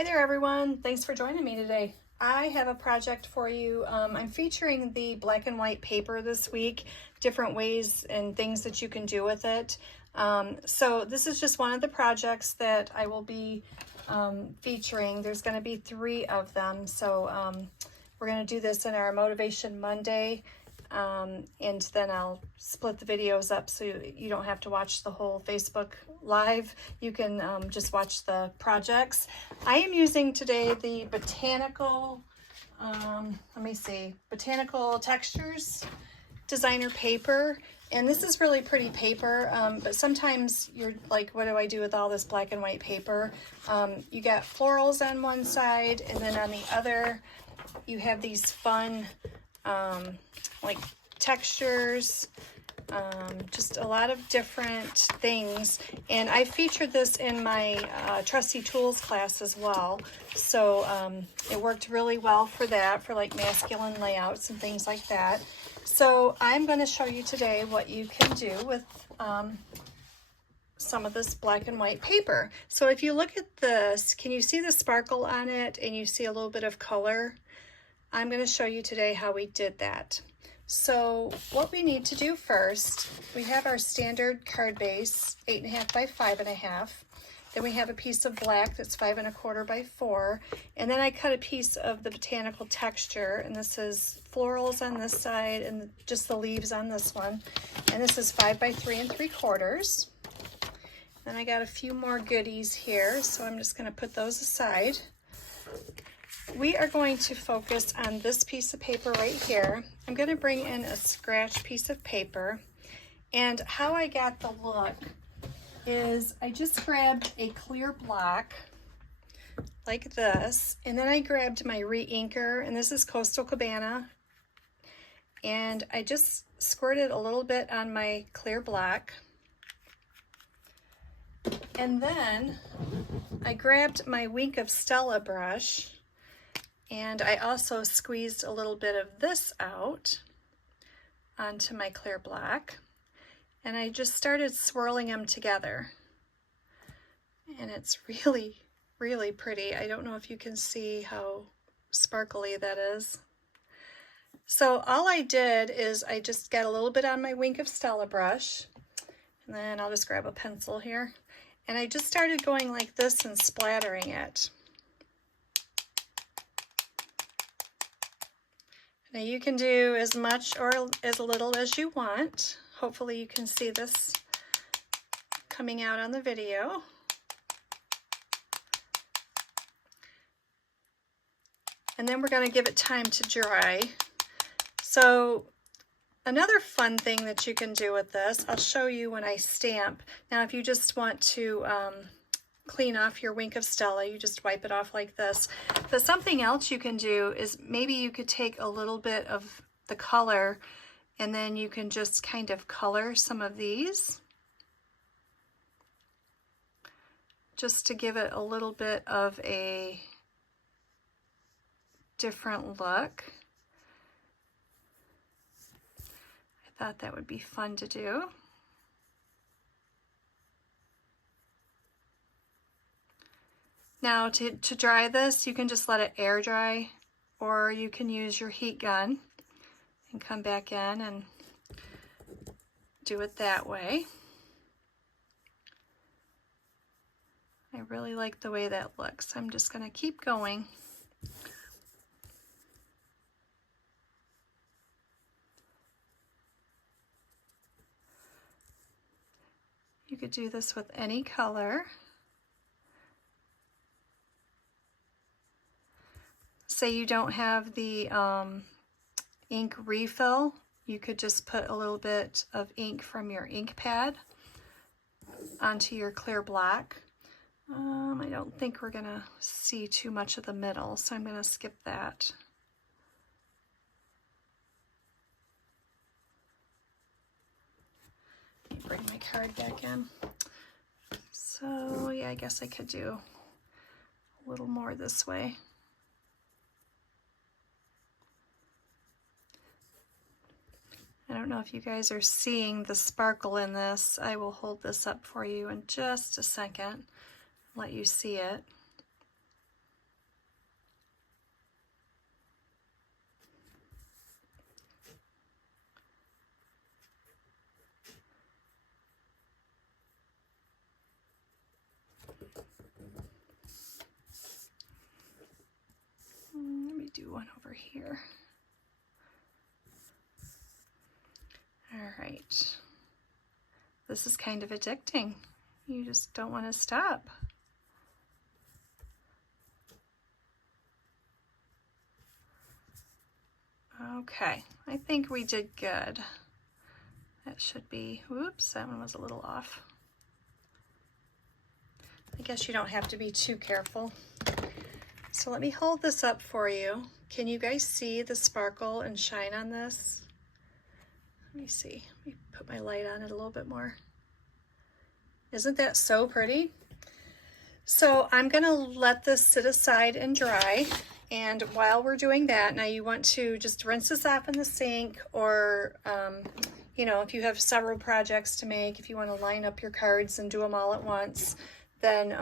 Hi there everyone, thanks for joining me today. I have a project for you. I'm featuring the black and white paper this week, different ways and things that you can do with it. So this is just one of the projects that I will be featuring. There's going to be 3 of them. So we're going to do this in our Motivation Monday. And then I'll split the videos up so you don't have to watch the whole Facebook Live. You can just watch the projects. I am using today the Botanical, Botanical Textures designer paper. And this is really pretty paper, but sometimes you're like, what do I do with all this black and white paper? You got florals on one side, and then on the other, you have these fun like textures, just a lot of different things. And I featured this in my Trusty Tools class as well. So it worked really well for that, for like masculine layouts and things like that. So I'm going to show you today what you can do with some of this black and white paper. So if you look at this, can you see the sparkle on it and you see a little bit of color? I'm going to show you today how we did that. So what we need to do first, we have our standard card base, 8.5 by 5.5. Then we have a piece of black that's 5.25 by 4. And then I cut a piece of the botanical texture, and this is florals on this side and just the leaves on this one. And this is 5 by 3 3/4. And I got a few more goodies here, so I'm just going to put those aside. We are going to focus on this piece of paper right here. I'm going to bring in a scratch piece of paper, and how I got the look is I just grabbed a clear block like this, and then I grabbed my re-inker, and this is Coastal Cabana, and I just squirted a little bit on my clear block, and then I grabbed my Wink of Stella brush, and I also squeezed a little bit of this out onto my clear block, and I just started swirling them together. And it's really, really pretty. I don't know if you can see how sparkly that is. So all I did is I just got a little bit on my Wink of Stella brush, and then I'll just grab a pencil here, and I just started going like this and splattering it. Now you can do as much or as little as you want. Hopefully you can see this coming out on the video. And then we're going to give it time to dry. So another fun thing that you can do with this, I'll show you when I stamp. Now if you just want to clean off your Wink of Stella, you just wipe it off like this. But something else you can do is maybe you could take a little bit of the color, and then you can just kind of color some of these just to give it a little bit of a different look. I thought that would be fun to do. Now to dry this, you can just let it air dry, or you can use your heat gun and come back in and do it that way. I really like the way that looks. I'm just going to keep going. You could do this with any color. Say you don't have the ink refill, you could just put a little bit of ink from your ink pad onto your clear block. I don't think we're going to see too much of the middle, so I'm going to skip that. Let me bring my card back in. So yeah, I guess I could do a little more this way. I don't know if you guys are seeing the sparkle in this. I will hold this up for you in just a second, let you see it. over here. All right. This is kind of addicting. You just don't want to stop. Okay, I think we did good. That should be, whoops, that one was a little off. I guess you don't have to be too careful. So let me hold this up for you. Can you guys see the sparkle and shine on this? Let me see, let me put my light on it a little bit more. Isn't that so pretty? So I'm gonna let this sit aside and dry. And while we're doing that, now you want to just rinse this off in the sink, or you know, if you have several projects to make, if you want to line up your cards and do them all at once, then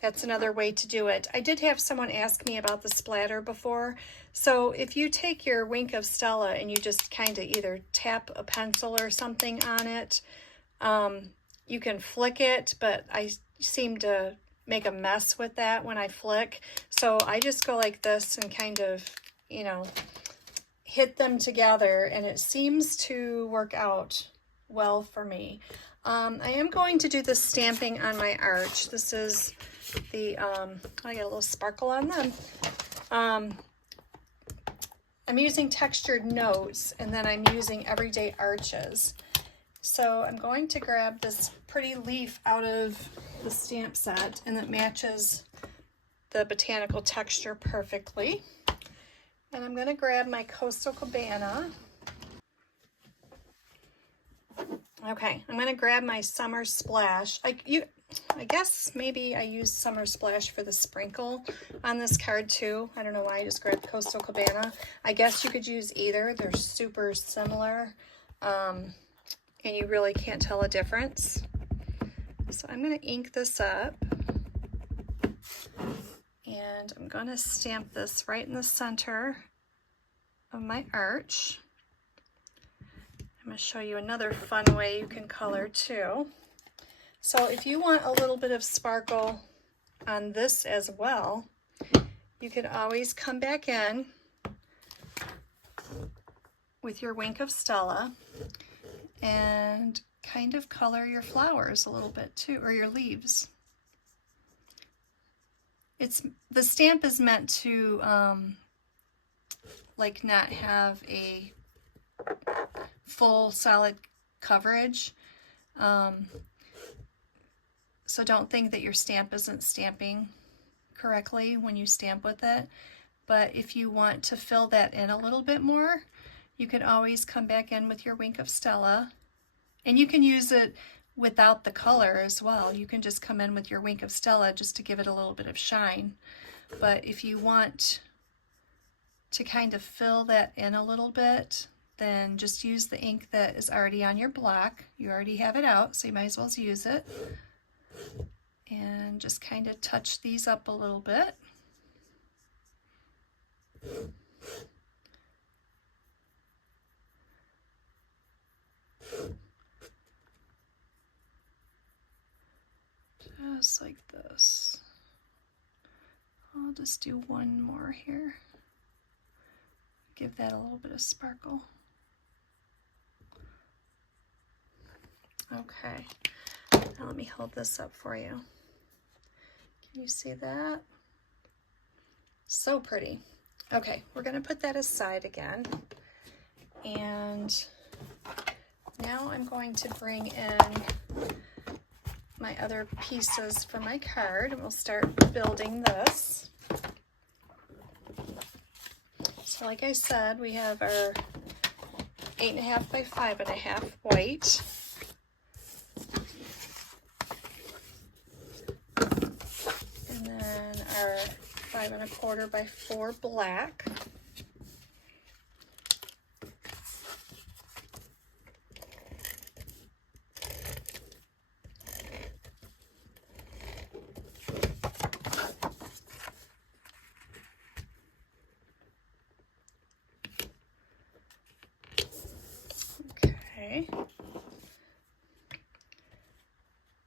that's another way to do it. I did have someone ask me about the splatter before. So if you take your Wink of Stella and you just kind of either tap a pencil or something on it, you can flick it, but I seem to make a mess with that when I flick. So I just go like this and kind of, you know, hit them together, and it seems to work out well for me. I am going to do the stamping on my arch. This is the, I got a little sparkle on them. I'm using textured notes, and then I'm using everyday arches. So I'm going to grab this pretty leaf out of the stamp set, and it matches the botanical texture perfectly. And I'm going to grab my Coastal Cabana. Okay, I'm going to grab my Summer Splash. I guess maybe I used Summer Splash for the sprinkle on this card too. I don't know why I just grabbed Coastal Cabana. I guess you could use either. They're super similar, and you really can't tell a difference. So I'm going to ink this up, and I'm going to stamp this right in the center of my arch. I'm going to show you another fun way you can color too. So if you want a little bit of sparkle on this as well, you could always come back in with your Wink of Stella and kind of color your flowers a little bit too, or your leaves. The stamp is meant to like not have a full solid coverage. So don't think that your stamp isn't stamping correctly when you stamp with it. But if you want to fill that in a little bit more, you can always come back in with your Wink of Stella. And you can use it without the color as well. You can just come in with your Wink of Stella just to give it a little bit of shine. But if you want to kind of fill that in a little bit, then just use the ink that is already on your block. You already have it out, so you might as well use it. And just kind of touch these up a little bit. Just like this. I'll just do one more here. Give that a little bit of sparkle. Okay, now let me hold this up for you. Can you see that? So pretty. Okay, we're going to put that aside again. And now I'm going to bring in my other pieces for my card, and we'll start building this. So like I said, we have our 8.5 by 5.5 white. And then our 5.25 by 4 black. Okay.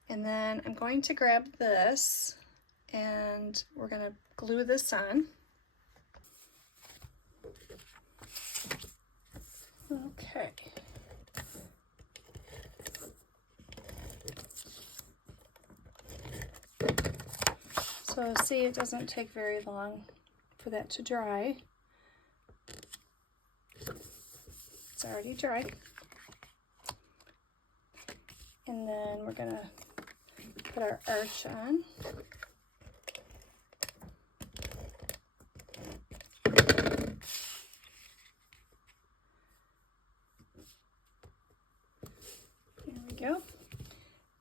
And then I'm going to grab this, and we're going to glue this on. Okay. So see, it doesn't take very long for that to dry. It's already dry. And then we're gonna put our arch on. There we go.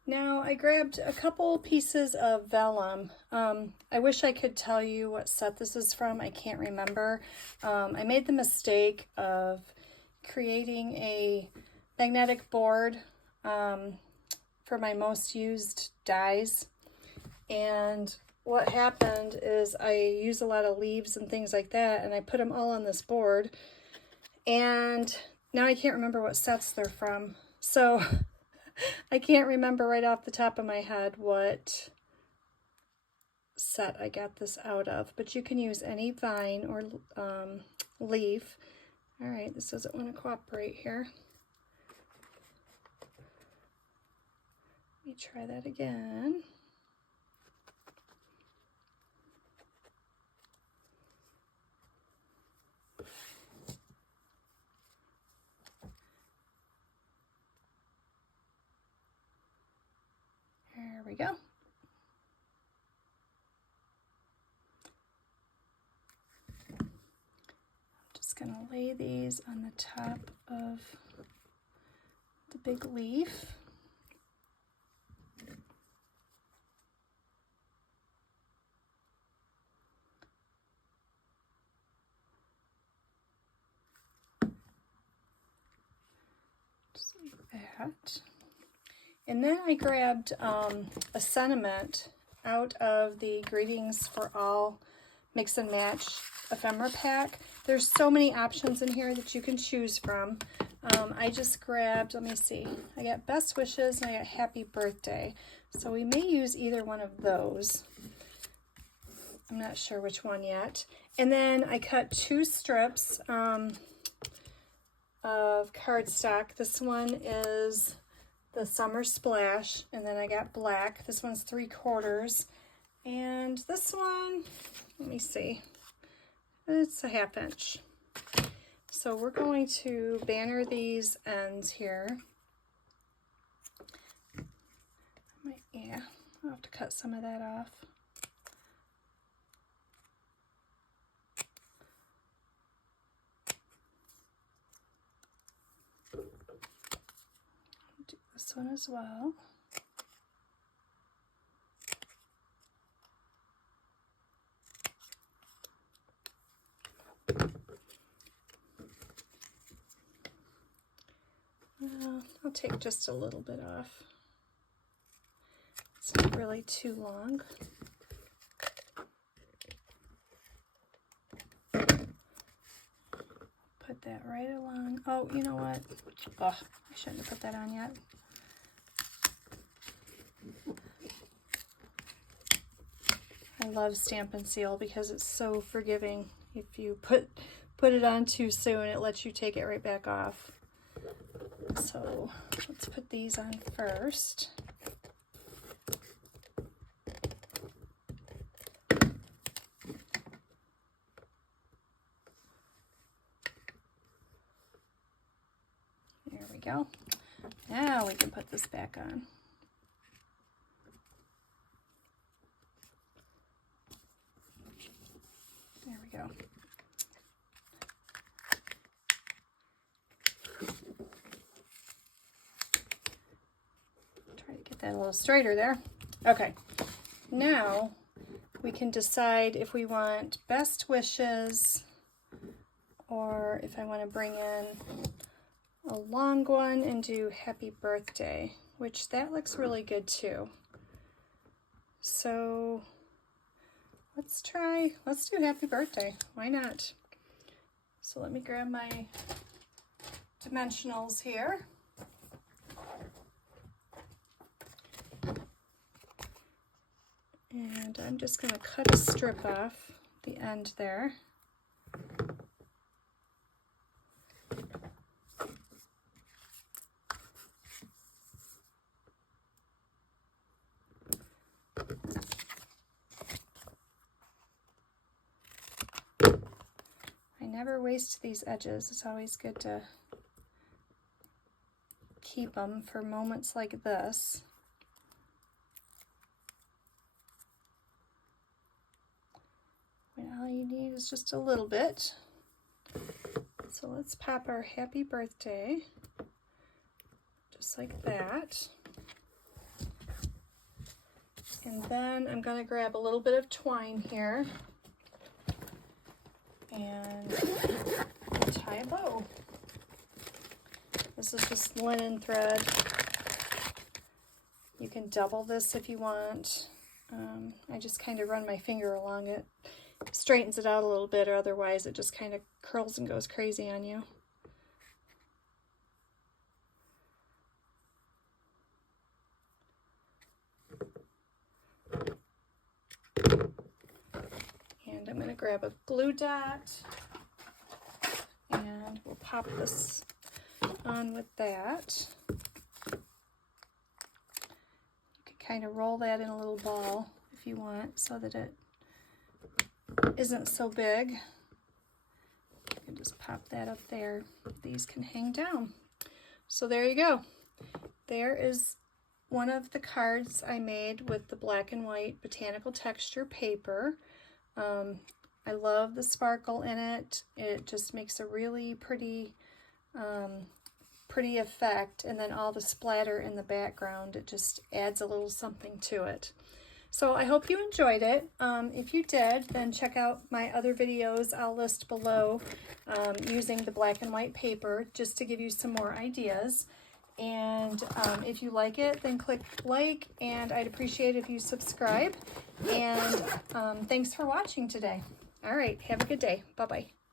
Now I grabbed a couple pieces of vellum. I wish I could tell you what set this is from. I can't remember. I made the mistake of creating a magnetic board for my most used dies, and what happened is I use a lot of leaves and things like that, and I put them all on this board, and now I can't remember what sets they're from. So I can't remember right off the top of my head what set I got this out of, but you can use any vine or leaf. All right, this doesn't want to cooperate here. Let me try that again. There we go. I'm just going to lay these on the top of the big leaf. Just like that. And then I grabbed a sentiment out of the Greetings for All Mix and Match ephemera pack. There's so many options in here that you can choose from. I just grabbed, let me see, I got Best Wishes and I got Happy Birthday. So we may use either one of those. I'm not sure which one yet. And then I cut 2 strips of cardstock. This one is the Summer Splash, and then I got black. This one's 3/4, and this one, let me see, it's a 1/2 inch. So we're going to banner these ends here. Yeah, I'll have to cut some of that off. Do this one as well. I'll take just a little bit off. It's not really too long. Put that right along. Oh, you know what? Oh, I shouldn't have put that on yet. I love Stampin' Seal because it's so forgiving. If you put it on too soon, it lets you take it right back off. So let's put these on first. There we go. Now we can put this back on. There we go. Try to get that a little straighter there. Okay, now we can decide if we want Best Wishes or if I want to bring in a long one and do Happy Birthday, which that looks really good too. So let's do Happy Birthday. Why not? So let me grab my dimensionals here. And I'm just going to cut a strip off the end there. waste these edges. It's always good to keep them for moments like this. And all you need is just a little bit. So let's pop our happy birthday, just like that. And then I'm going to grab a little bit of twine here and tie a bow. This is just linen thread. You can double this if you want. I just kind of run my finger along it. Straightens it out a little bit, or otherwise it just kind of curls and goes crazy on you. And I'm going to grab a glue dot and we'll pop this on with that. You can kind of roll that in a little ball if you want, so that it isn't so big. You can just pop that up there. These can hang down. So there you go. There is one of the cards I made with the black and white botanical texture paper. I love the sparkle in it. It just makes a really pretty effect, and then all the splatter in the background, it just adds a little something to it. So I hope you enjoyed it. If you did, then check out my other videos I'll list below using the black and white paper, just to give you some more ideas. And if you like it, then click like, and I'd appreciate if you subscribe. And thanks for watching today. All right, have a good day. Bye-bye.